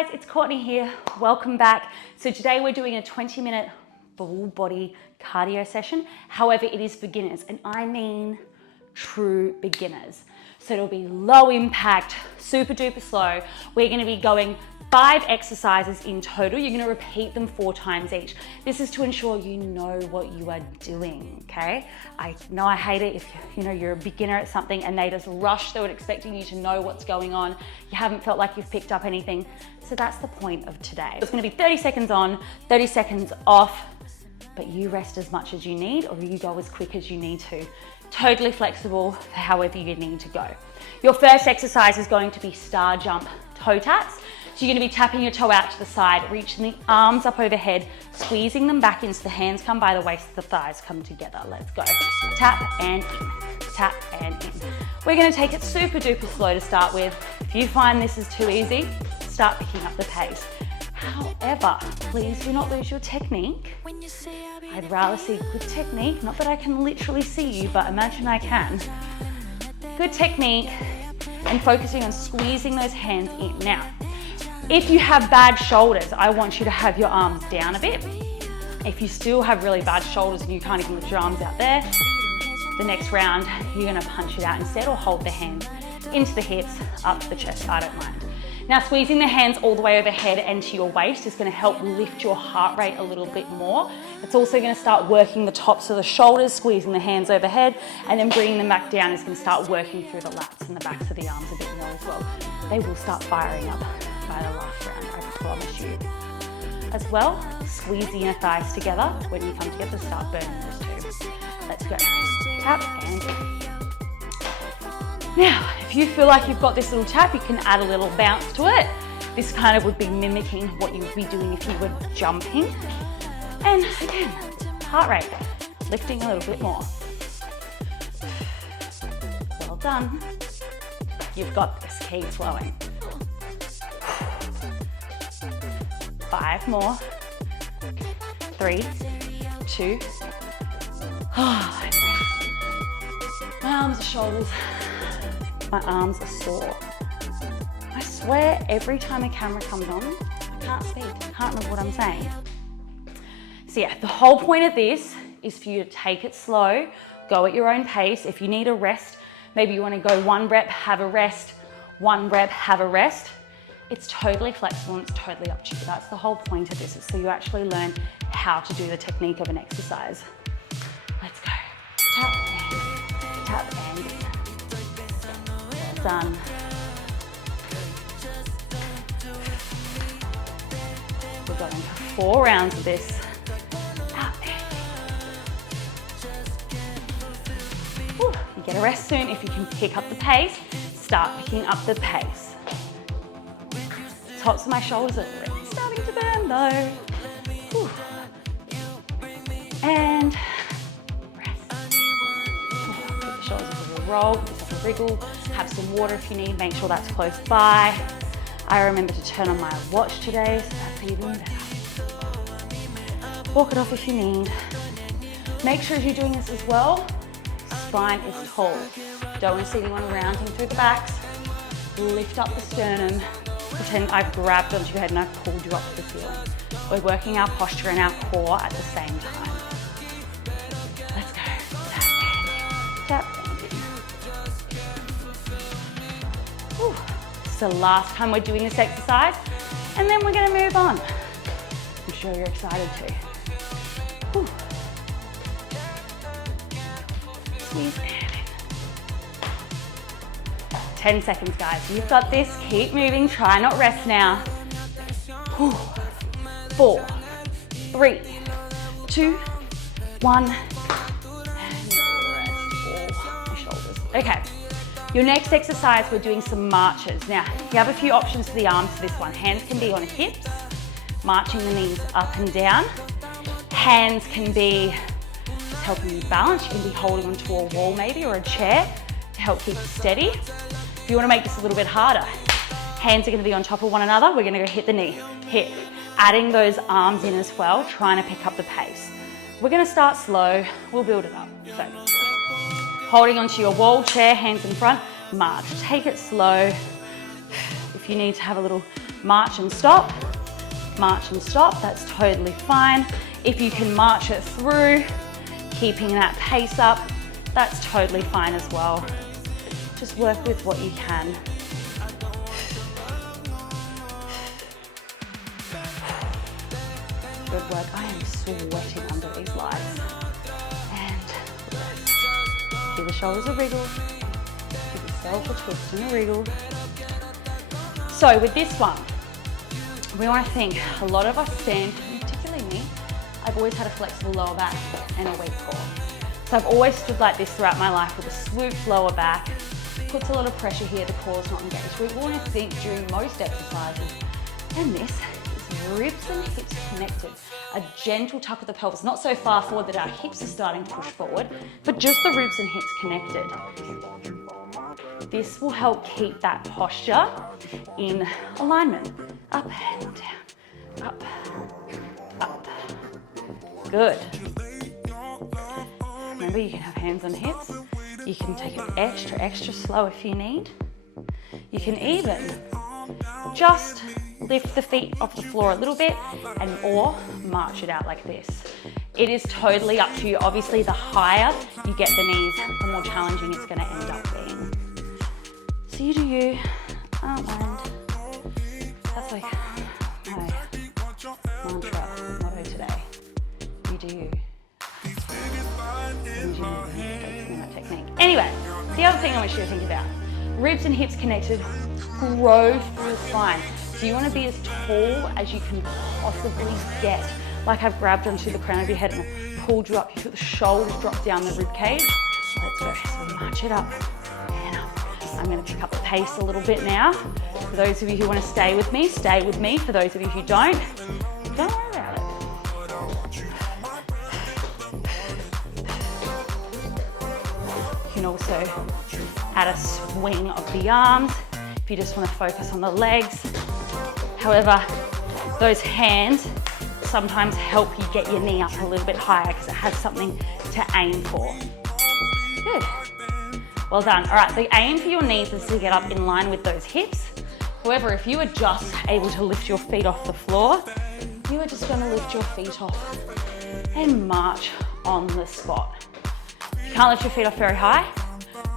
guys, it's Courtney here. Welcome back. So today we're doing a 20-minute full body cardio session. However, it is beginners, and I mean true beginners. So it'll be low impact, super duper slow. We're going to be going 5 exercises in total. You're going to repeat them 4 times each. This is to ensure you know what you are doing, okay? I know I hate it if you're a beginner at something and they just rush through it expecting you to know what's going on. You haven't felt like you've picked up anything. So that's the point of today. It's going to be 30 seconds on, 30 seconds off, but you rest as much as you need or you go as quick as you need to. Totally flexible for however you need to go. Your first exercise is going to be star jump toe taps. So you're going to be tapping your toe out to the side, reaching the arms up overhead, squeezing them back into the hands, come by the waist, the thighs come together. Let's go. Tap and in, tap and in. We're going to take it super duper slow to start with. If you find this is too easy, start picking up the pace. However, please do not lose your technique. I'd rather see good technique, not that I can literally see you, but imagine I can. Good technique and focusing on squeezing those hands in. Now, if you have bad shoulders, I want you to have your arms down a bit. If you still have really bad shoulders and you can't even lift your arms out there, the next round, you're gonna punch it out instead or hold the hands into the hips, up to the chest, I don't mind. Now squeezing the hands all the way overhead and to your waist is gonna help lift your heart rate a little bit more. It's also gonna start working the tops of the shoulders, squeezing the hands overhead, and then bringing them back down is gonna start working through the lats and the backs of the arms a bit more as well. They will start firing up by the last round, I promise you. As well, squeeze the inner thighs together. When you come together, start burning those too. Let's go. Tap and in. Now, if you feel like you've got this little tap, you can add a little bounce to it. This kind of would be mimicking what you would be doing if you were jumping. And again, heart rate, lifting a little bit more. Well done. You've got this, keep flowing. 5 more. 3, 2. My arms and shoulders. My arms are sore. I swear every time a camera comes on, I can't speak. I can't remember what I'm saying. So yeah, the whole point of this is for you to take it slow, go at your own pace. If you need a rest, maybe you want to go 1 rep, have a rest, 1 rep, have a rest. It's totally flexible and it's totally up to you. That's the whole point of this, is so you actually learn how to do the technique of an exercise. Let's go. Tap and tap and in. Well done. We're going for 4 rounds of this. Tap and in. Whew. You get a rest soon. If you can pick up the pace, start picking up the pace. Tops of my shoulders are really starting to burn though. Whew. And rest. Keep the shoulders a little roll, just a wriggle. Have some water if you need, make sure that's close by. I remember to turn on my watch today, so that's even better. Walk it off if you need. Make sure as you're doing this as well, spine is tall. Don't want to see anyone rounding through the backs. Lift up the sternum. Pretend I've grabbed onto your head and I've pulled you up to the ceiling. We're working our posture and our core at the same time. Let's go. Tap and in. Tap and in. Whew. It's the last time we're doing this exercise, and then we're going to move on. I'm sure you're excited too. Whew. Squeeze and in. 10 seconds, guys. You've got this. Keep moving. Try not rest now. 4, 3, 2, 1. And rest all my shoulders. Okay. Your next exercise, we're doing some marches. Now, you have a few options for the arms for this one. Hands can be on hips, marching the knees up and down. Hands can be just helping you balance. You can be holding onto a wall maybe or a chair to help keep you steady. If you want to make this a little bit harder, hands are going to be on top of one another. We're going to go hit the knee, hip, adding those arms in as well, trying to pick up the pace. We're going to start slow. We'll build it up. So, holding onto your wall, chair, hands in front, march. Take it slow. If you need to have a little march and stop, that's totally fine. If you can march it through, keeping that pace up, that's totally fine as well. Just work with what you can. Good work. I am sweating under these lights. And rest. Give the shoulders a wriggle. Give yourself a twist and a wriggle. So with this one, we want to think, a lot of us stand, particularly me, I've always had a flexible lower back and a weak core. So I've always stood like this throughout my life with a swooped lower back. Puts a lot of pressure here, the core's not engaged. We want to think during most exercises, and this is ribs and hips connected. A gentle tuck of the pelvis, not so far forward that our hips are starting to push forward, but just the ribs and hips connected. This will help keep that posture in alignment. Up and down, up, up. Good. Remember, you can have hands on hips. You can take it extra slow if you need. You can even just lift the feet off the floor a little bit or march it out like this. It is totally up to you. Obviously, the higher you get the knees, the more challenging it's going to end up being. So you do you. I don't mind. That's like my mantra, motto today. You do you. Technique. Anyway, the other thing I want you to think about, ribs and hips connected, grow through spine. So you want to be as tall as you can possibly get. Like I've grabbed onto the crown of your head and pulled you up. You feel the shoulders drop down the rib cage. Let's go. So march it up and up. I'm going to pick up the pace a little bit now. For those of you who want to stay with me, stay with me. For those of you who don't worry about it. You can also add a swing of the arms if you just want to focus on the legs. However, those hands sometimes help you get your knee up a little bit higher because it has something to aim for. Good. Well done. All right, the aim for your knees is to get up in line with those hips. However, if you are just able to lift your feet off the floor, you are just going to lift your feet off and march on the spot. If you can't lift your feet off very high,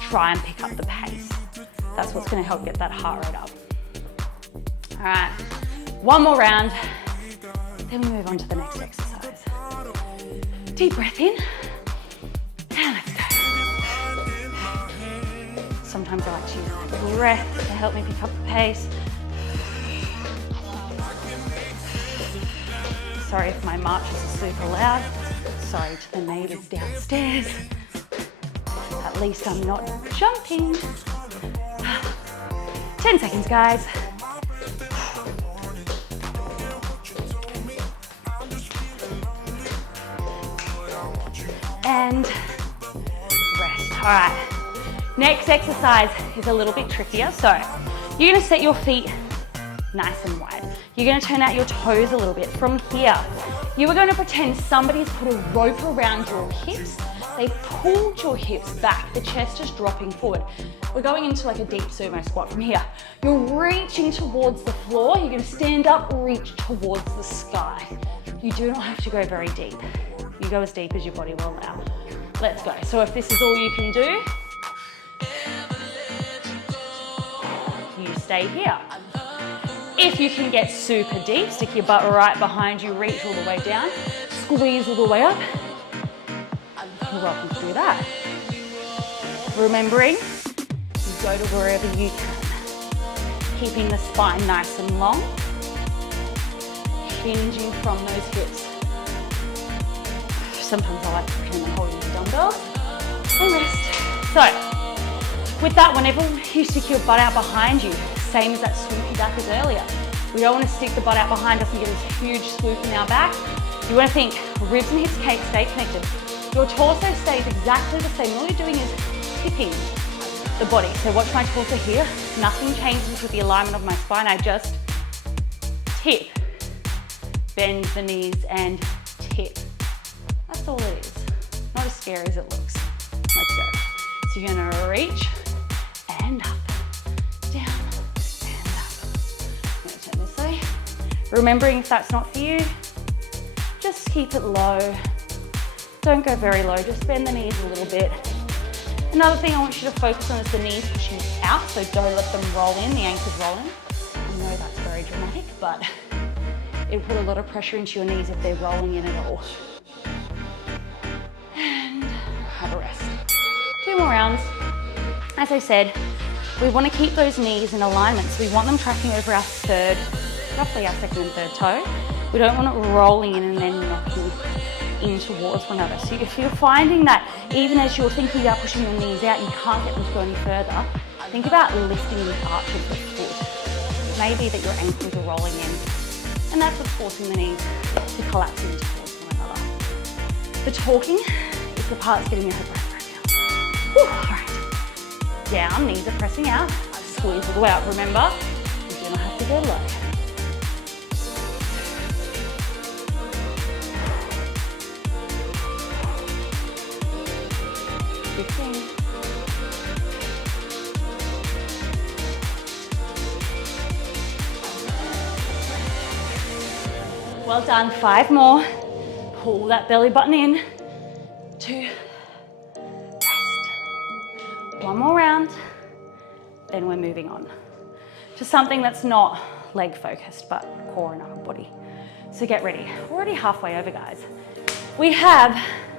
try and pick up the pace. That's what's going to help get that heart rate up. All right, one more round, then we move on to the next exercise. Deep breath in, and let's go. Sometimes I like to use my breath to help me pick up the pace. Sorry if my marches are super loud. Sorry to the neighbours downstairs. At least I'm not jumping. 10 seconds, guys. And rest. All right. Next exercise is a little bit trickier. So you're gonna set your feet nice and wide. You're gonna turn out your toes a little bit. From here, you are gonna pretend somebody's put a rope around your hips. They've pulled your hips back. The chest is dropping forward. We're going into like a deep sumo squat from here. You're reaching towards the floor. You're gonna stand up, reach towards the sky. You do not have to go very deep. You go as deep as your body will allow. Let's go. So if this is all you can do, you stay here. If you can get super deep, stick your butt right behind you, reach all the way down, squeeze all the way up. You're welcome to do that. Remembering, you go to wherever you can. Keeping the spine nice and long. Hinging from those hips. Sometimes I like to pretend I'm holding the dumbbells. And rest. So, with that, whenever you stick your butt out behind you, same as that swoopy back as earlier. We don't want to stick the butt out behind us and get this huge swoop in our back. You want to think ribs and hips stay connected. Your torso stays exactly the same. All you're doing is tipping the body. So watch my torso here. Nothing changes with the alignment of my spine. I just tip, bend the knees and tip. That's all it is. Not as scary as it looks. Let's go. So you're gonna reach and up, down and up. Remembering if that's not for you, just keep it low. Don't go very low, just bend the knees a little bit. Another thing I want you to focus on is the knees pushing out, so don't let them roll in, the ankles roll in. I know that's very dramatic, but it put a lot of pressure into your knees if they're rolling in at all. And have a rest. 2 more rounds. As I said, we want to keep those knees in alignment, so we want them tracking over our third, roughly our second and third toe. We don't want it rolling in and then knocking in towards one another. So if you're finding that even as you're thinking about pushing your knees out, you can't get them to go any further, think about lifting the arch of the foot. It may be that your ankles are rolling in, and that's what's forcing the knees to collapse in towards one another. The talking is the part that's getting your head breath right now. Whew, all right. Down, knees are pressing out. Squeeze all the way up. Remember, you do not have to go low. 15. Well done, 5 more. Pull that belly button in. 2, rest. 1 more round, then we're moving on to something that's not leg focused, but core and upper body. So get ready. We're already halfway over, guys. We have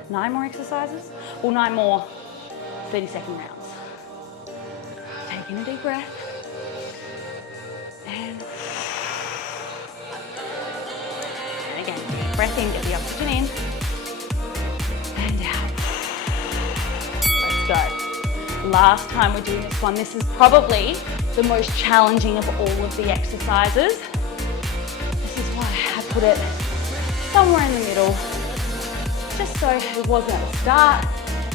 9 more exercises, or 9 more 30-second rounds. Take in a deep breath. And again, breath in, get the oxygen in. And out. Let's go. Last time we're doing this one, this is probably the most challenging of all of the exercises. This is why I put it somewhere in the middle, just so it wasn't at the start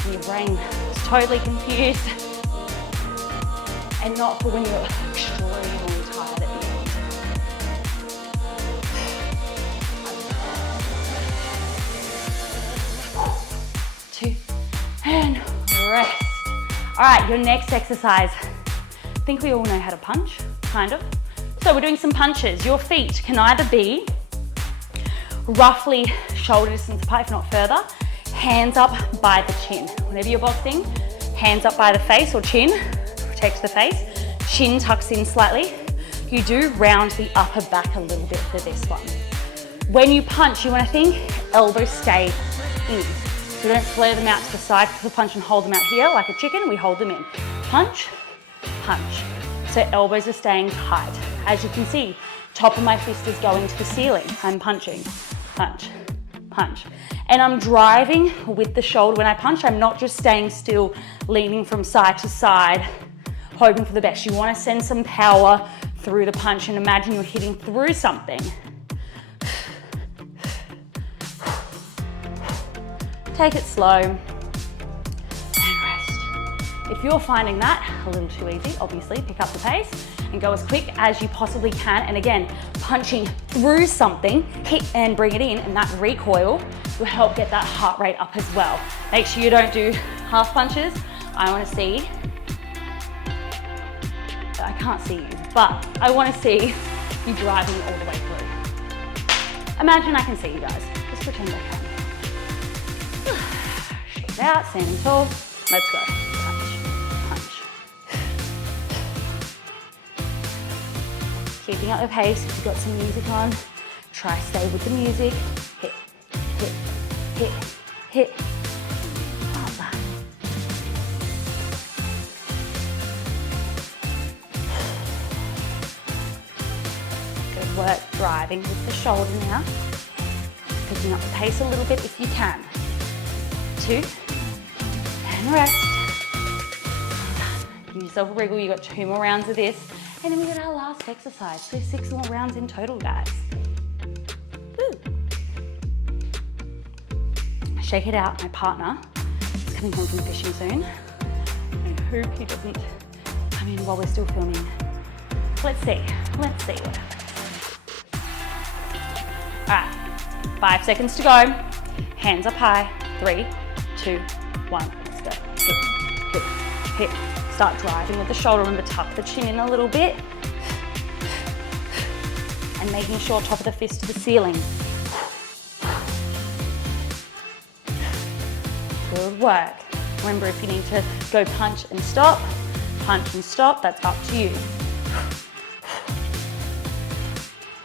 and your brain was totally confused, and not for when you're extremely tired at the end. 2, and rest. All right, your next exercise. I think we all know how to punch, kind of. So we're doing some punches. Your feet can either be roughly shoulder distance apart, if not further. Hands up by the chin. Whenever you're boxing, hands up by the face or chin, protect the face. Chin tucks in slightly. You do round the upper back a little bit for this one. When you punch, you want to think elbows stay in. So don't flare them out to the side for the punch and hold them out here like a chicken. We hold them in. Punch, punch. So elbows are staying tight. As you can see, top of my fist is going to the ceiling. I'm punching, punch, punch. And I'm driving with the shoulder when I punch. I'm not just staying still, leaning from side to side, hoping for the best. You want to send some power through the punch and imagine you're hitting through something. Take it slow and rest. If you're finding that a little too easy, obviously pick up the pace and go as quick as you possibly can. And again, punching through something, hit and bring it in, and that recoil will help get that heart rate up as well. Make sure you don't do half punches. I want to see, I can't see you, but I want to see you driving all the way through. Imagine I can see you guys. Just pretend I can. Shake out, standing tall. Let's go. Punch, punch. Keeping up the pace. If you've got some music on, try stay with the music. Hit, hit, hit, hit. Up. Good work driving with the shoulder now. Picking up the pace a little bit if you can. 2, and rest. Give yourself a wriggle. You got 2 more rounds of this, and then we got our last exercise. So 6 more rounds in total, guys. Woo. Shake it out. My partner is coming home from fishing soon. I hope he doesn't come in while we're still filming. Let's see. Let's see what happens. All right, 5 seconds to go. Hands up high. 3, 2, 1. Let's go. Hit, hit, hit. Start driving with the shoulder. Remember, tuck the chin in a little bit. and making sure top of the fist to the ceiling. Good work. Remember, if you need to go punch and stop, that's up to you.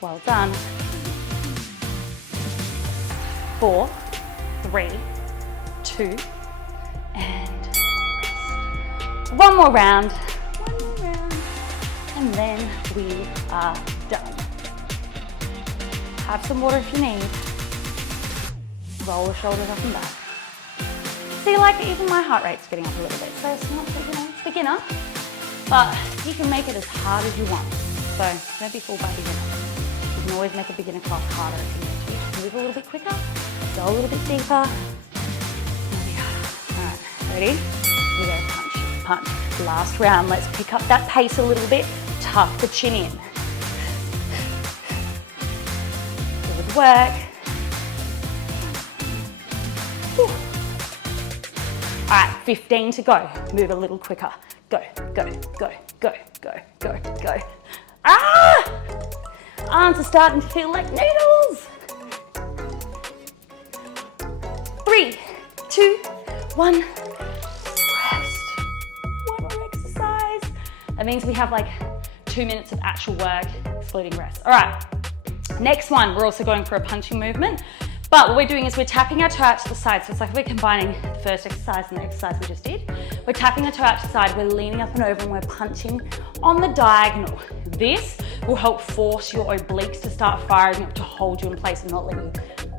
Well done. 4, 3, 2, and rest. One more round, and then we are done. Have some water if you need. Roll the shoulders up and back. See, like even my heart rate's getting up a little bit, so it's not, it's beginner, but you can make it as hard as you want. So don't be fooled by beginner. You can always make a beginner class harder if you need to. Just move a little bit quicker, go a little bit deeper. There we go. All right, ready? We go punch, punch. Last round, let's pick up that pace a little bit. Tuck the chin in. Good work. Whew. All right, 15 to go. Move a little quicker. Go, go, go, go, go, go, go. Ah! Arms are starting to feel like noodles. 3, 2, 1. Rest. One more exercise. That means we have like 2 minutes of actual work, excluding rest. All right, next one, we're also going for a punching movement. But what we're doing is we're tapping our toe out to the side. So it's like we're combining the first exercise and the exercise we just did. We're tapping the toe out to the side, we're leaning up and over, and we're punching on the diagonal. This will help force your obliques to start firing up to hold you in place and not let you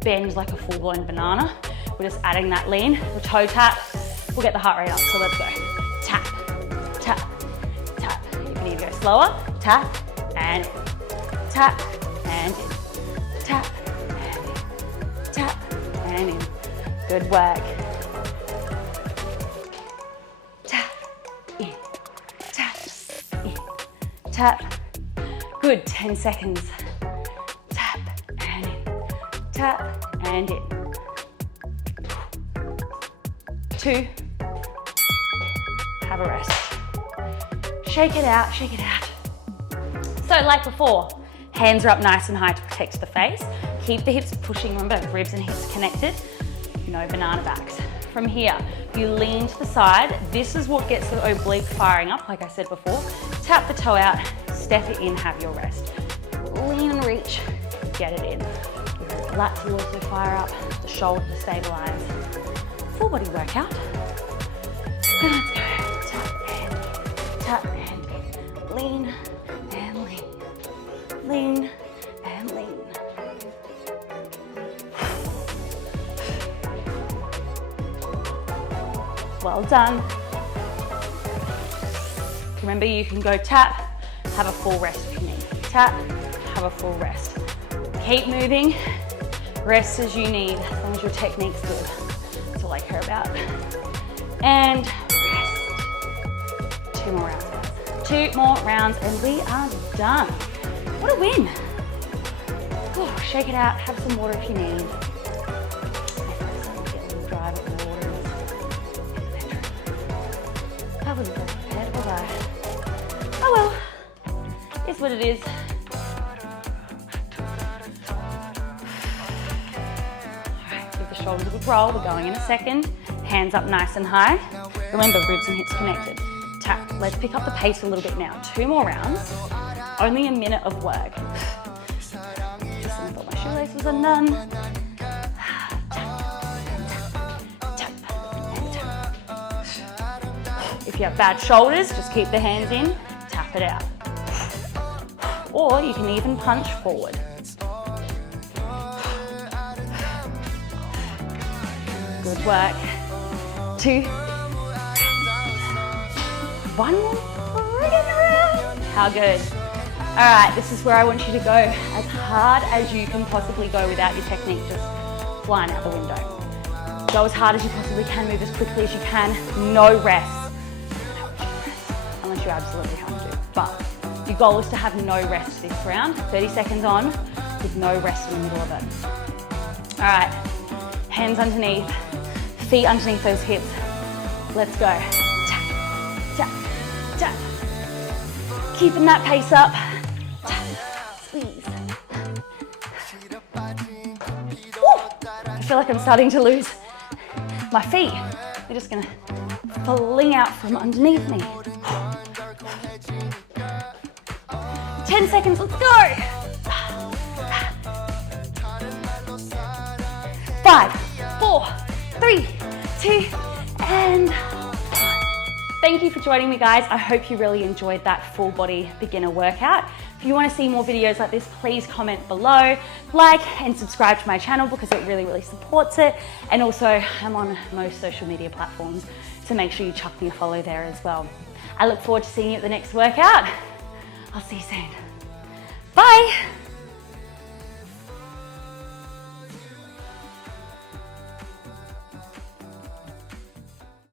bend like a full-blown banana. We're just adding that lean. We'll toe tap, we'll get the heart rate up. So let's go. Tap, tap, tap. If you need to go slower, tap and in. Tap and in. Tap. Tap and in. Good work. Tap, in, tap, in, tap. Good, 10 seconds. Tap and in, tap and in. 2, have a rest. Shake it out, shake it out. So like before, hands are up nice and high to protect the face. Keep the hips pushing, remember, ribs and hips connected. No banana backs. From here, you lean to the side. This is what gets the oblique firing up, like I said before. Tap the toe out, step it in, have your rest. Lean and reach, get it in. Your lats will also fire up, the shoulder to stabilize. Full body workout. And let's go. Tap and in. Lean and lean. Lean and lean. Well done. Remember, you can go tap, have a full rest if you need. Tap, have a full rest. Keep moving, rest as you need, as long as your technique's good. That's all I care about. And rest. 2 more rounds, guys. 2 more rounds and we are done. What a win. Oh, shake it out, have some water if you need. Get a little dry with the water. I wasn't very prepared, was I? Oh well, it's what it is. Alright, give the shoulders a good roll. We're going in a second. Hands up nice and high. Remember, ribs and hips connected. Tap. Let's pick up the pace a little bit now. 2 more rounds. Only a minute of work. Just thought my shoelaces are done. If you have bad shoulders, just keep the hands in, tap it out. Or you can even punch forward. Good work. 2. 1 more friggin' round. How good. All right, this is where I want you to go as hard as you can possibly go without your technique just flying out the window. Go as hard as you possibly can, move as quickly as you can, no rest. Unless you absolutely have to. But your goal is to have no rest this round. 30 seconds on with no rest in the middle of it. All right, hands underneath, feet underneath those hips. Let's go. Tap, tap, tap. Keeping that pace up. Tap, squeeze, feel like I'm starting to lose my feet. They're just gonna fling out from underneath me. 10 seconds, let's go. 5, 4, 3, 2, and 1. Thank you for joining me, guys. I hope you really enjoyed that full body beginner workout. If you want to see more videos like this, please comment below, like and subscribe to my channel because it really, really supports it. And also I'm on most social media platforms, so make sure you chuck me a follow there as well. I look forward to seeing you at the next workout. I'll see you soon. Bye.